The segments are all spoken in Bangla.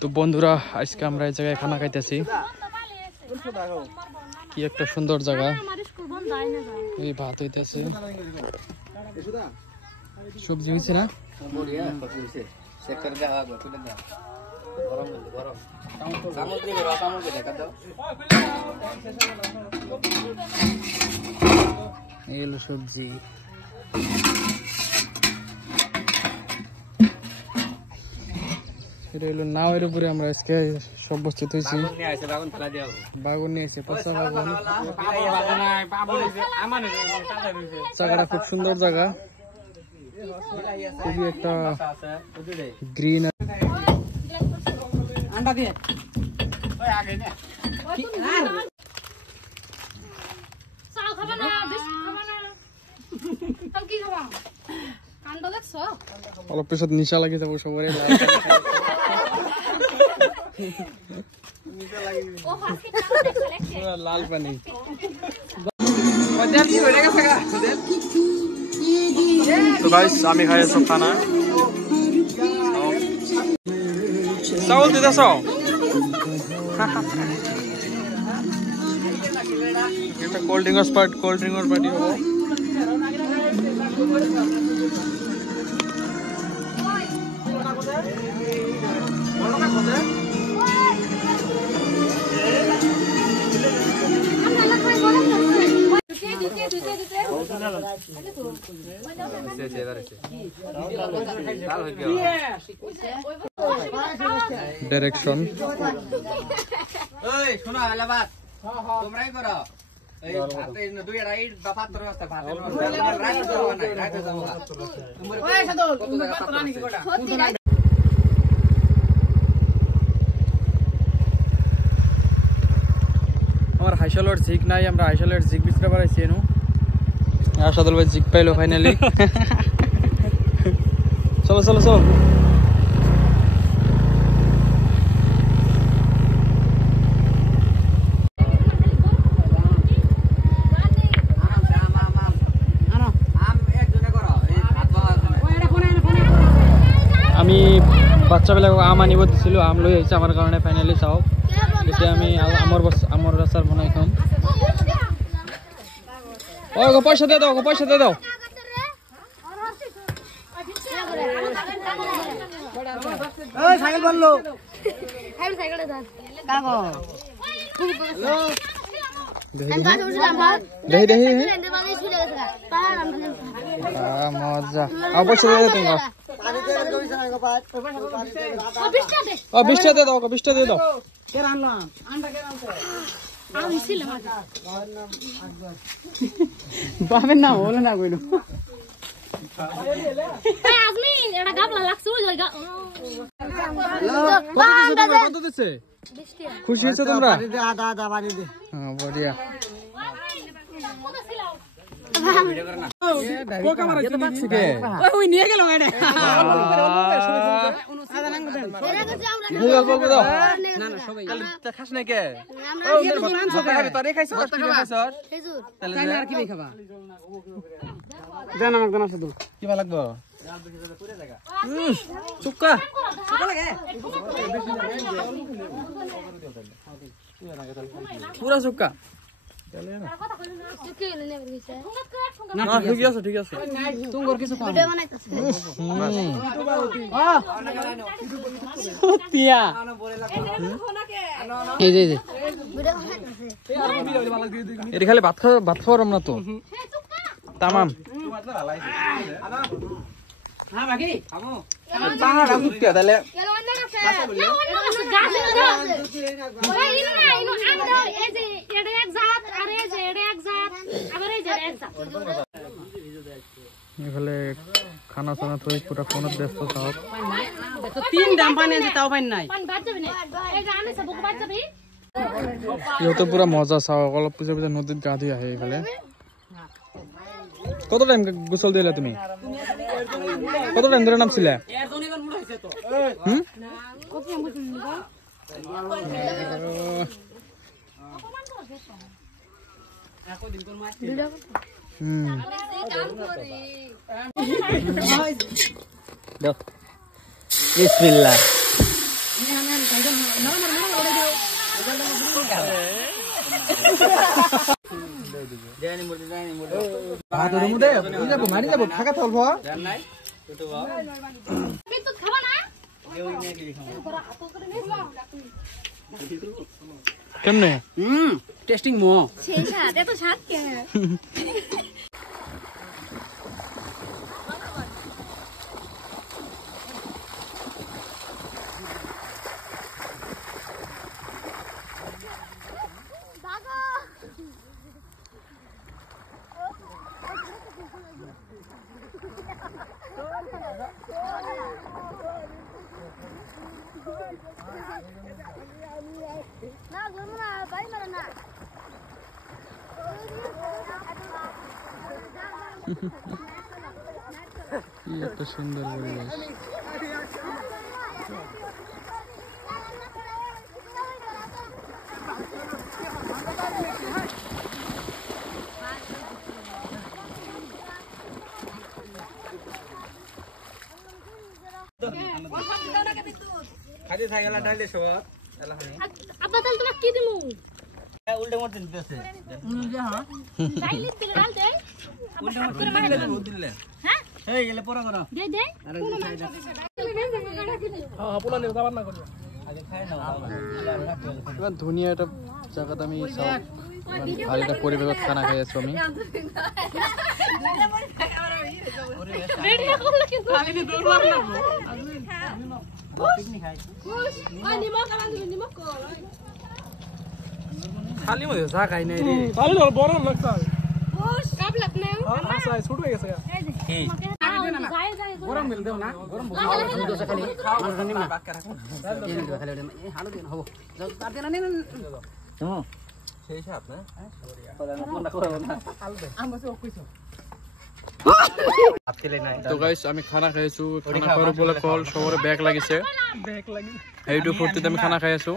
তো বন্ধুরা আজকে আমরা এই জায়গায় খানা খাইতেছি। কি একটা সুন্দর জায়গা, এই ভাত হইতেছে, সবজি হয়েছে না, এলো সবজি। এটা হলো নাওয়ের উপরে আমরা আজকে সব বস্তু তুইছি। বাগুন নিয়ে এসে পচা বাগুন, জায়গাটা খুব সুন্দর জায়গা, খুবই একটা গ্রিন। অল্প পিছত নিশা লাগি যাব সবরে। লাল পানি তো গাইস আমি খাই সব খানা। চাউল দিতেছ? একটা কোল্ড ড্রিঙ্কস পার্টি হবো। ডাইরেকশন আমার হাইশালের জিক নাই, আমরা হাইশালের জিক বিচতে পারাইছি এনু। আশাদুল ভাই জিক পাইলো ফাইনালি। চলো চলো চলো। আমি বাচ্চাবেলা আম আনিব দিছিল, আম লই আহিছে আমার কারণে ফাইনালি চাও। এতিয়া আমি আমৰ আচাৰ বনাই খাম। পয়সা দিয়ে দাও, পয়সা দিয়ে দাও। মজা। পয়সা দিয়ে তুমি 20টা দিয়ে দাও, 20টা দিয়ে দাও। বামের নাম বলে না কইলো। খুশি হয়েছো তোমরা? হ্যাঁ বড়িয়া। কিবা লাগবো চুক্কা পুরা চুক্কা। ঠিক আছে ঠিক আছে। এটা খালি ভাত খাওয়ার না তো তামাম। এখানে খানা চানা থই পুরা ফোনত ব্যস্ত সব। ইহঁতে পুরা মজা চাও, অলপ পিছে পিছে নদীত গা ধুই আহে এইফালে। কত টাইম গোসল দিলা তুমি? কত টাইম ধরে নামছিলা? বিসমিল্লাহ। কেমনে টেস্টিং মো সেই স্বাদ এত স্বাদ কেন না জমনা বাই মারা না কি এত সুন্দর পরিবেশ খালি থাইলা ডালে সব এলা হানি আব্বা তাহলে তোমাকে কি দিমু উল্টে মত দিতেছে ডাইলি দিলে ডাল দে উল্টে মত করে দিলে হ্যাঁ এই গেলে পড়া করা দে দে আরে হ্যাঁ পোলা নিও যাবার না করবে আগে খাই না ইমান ধুনীয়া এটা জায়গাত আমি চাওক ইমান ভাল এটা পৰিৱেশত খানা খাই আছো আমি রেডি করলে কি খালি নি দৌড় মার না পিকনিক খাই ওই নিমক আবার নিমক কর খালি মধ্যে যা খাই নাই রে খালি ধর বড় লাগছে বস কাপ লাগনা আচ্ছা ছোট হয়ে গেছে কি যাই যাই গরম মিল দেও না গরম দোসা খালি মানুষ নিম না বাক্কা রাখো দেন দিবা খালি এই হালো দেন হবো যাও তার দেন নেন হুম সেই সাপ না কোনটা করব না আমরা তো কইছো আপকেলে নাই তো গাইস আমি খানা খাইছো খানা খাওয়ার উপলে কল সবরে ব্যাগ লাগিছে ব্যাক লাগি এইটো ফুর্তিতে আমি খানা খাই আছো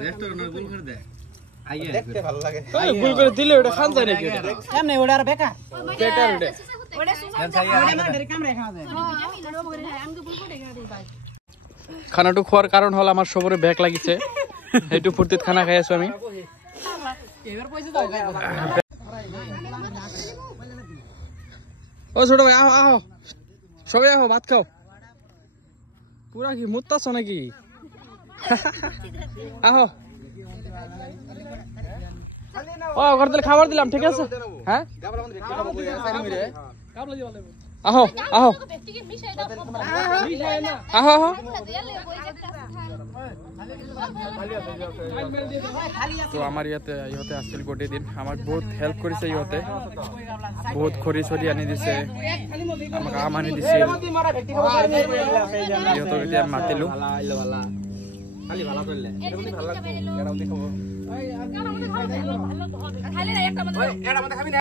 রেস্টুরেন্ট গোল করে দে আইয়ে দেখতে ভালো লাগে ভুল করে দিলে ওটা খান যায় নাকি এটা কেমনে ওটা আর বেকার বেকার ওটা ওরে সুসা খানাটো খোৱাৰ কারণ হল আমার সবরে ব্যাগ লাগিছে এইটো ফুর্তিত খানা খাই আছো আমি এবার পয়সা দাও ও ছোট ভাই আহো আহো সবাই আহো ভাত খাও পুরা কি মুত্তাছ নাকি আহো ও ঘর থেকে খাবার দিলাম ঠিক আছে হ্যাঁ আহো আহো ব্যক্তিকে মিশাই দাও আহো আহো তো আমার ইহঁতে আছিল গোটেই দিন আমাক বহুত হেল্প কৰিছে ইহঁতে বহুত খৰি চৰি আনি দিছে আমাক আম আনি দিছিল ইহঁতক এতিয়া মাতিলো খালি ভালো করলে ভালো লাগবে খালি একটা মত এটা মধ্যে খাবি না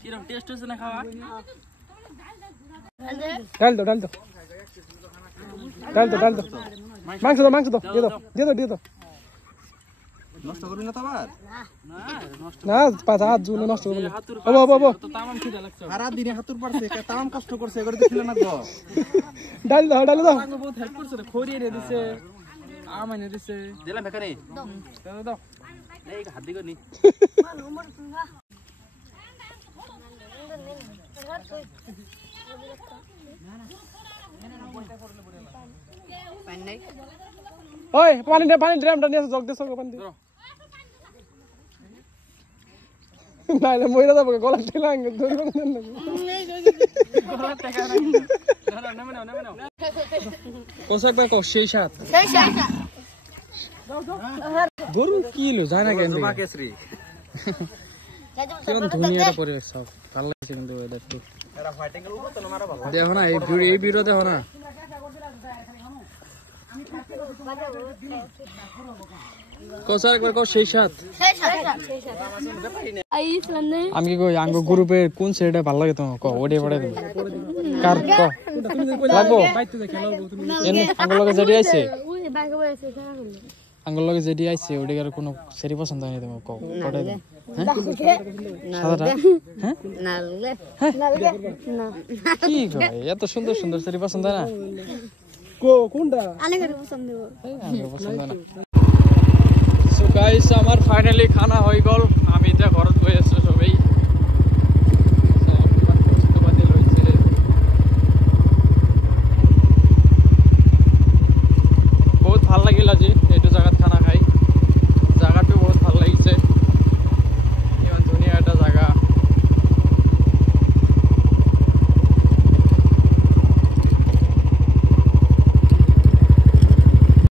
কিরকম টেস্ট হয়েছে না খাওয়া ডাল দাও ডাল দাও ডাল দাও ডাল দাও মাংস দাও দিয়ে দাও নষ্ট করবি না তো আবার না পাঁচ হাত জুনে নষ্ট করবো না হবো হবো হবো তো তামাম খিদা লাগছে সারা দিনে হাতুর পারছে তাম কষ্ট করছে এগুলো দেখলে না গো ডাল দাও আমাকে বহুত হেল্প করছে খড়ি এনে দিছে আম এনে দিছে দিলাম বেকারে দাও দাও এই হাত দিগো নি ওই পানি ড্রামটা নিয়ে জগ দে সঙ্গে পানি নাইলে মইরা যাবো গলা ঠেলা ধরবে পোশাক বা সেই সাত গরু কি লো জানা কেন কেসরি কেমন ধুনিয়া একটা পরিবেশ সব ভালো লাগছে কিন্তু ওয়েদারটা এরা ফাইটিং এর উপর তো মারা ভালো দেখো না এই ভিডিও দেখো না কোসার একবার কো সেই সাত আমি কি কই আঙ্গ গ্রুপের কোন সেটা ভালো লাগে তোমার কো ওডে পড়ে দেব কার কো লাগবো এনে আঙ্গ লগে জড়ি আইছে আঙ্গুল লগে যেটি আইছে ওডিকার কোনো সেরি পছন্দ হয়নি তোমার কও পড়াই দাও সাদাটা হ্যাঁ কি কয় এত সুন্দর সুন্দর সেরি পছন্দ হয় না কোনটা আমার পছন্দ না সো গাইস আমার ফাইনালি খানা হয়ে গেল আমি এটা ঘরত বই আছো সবাই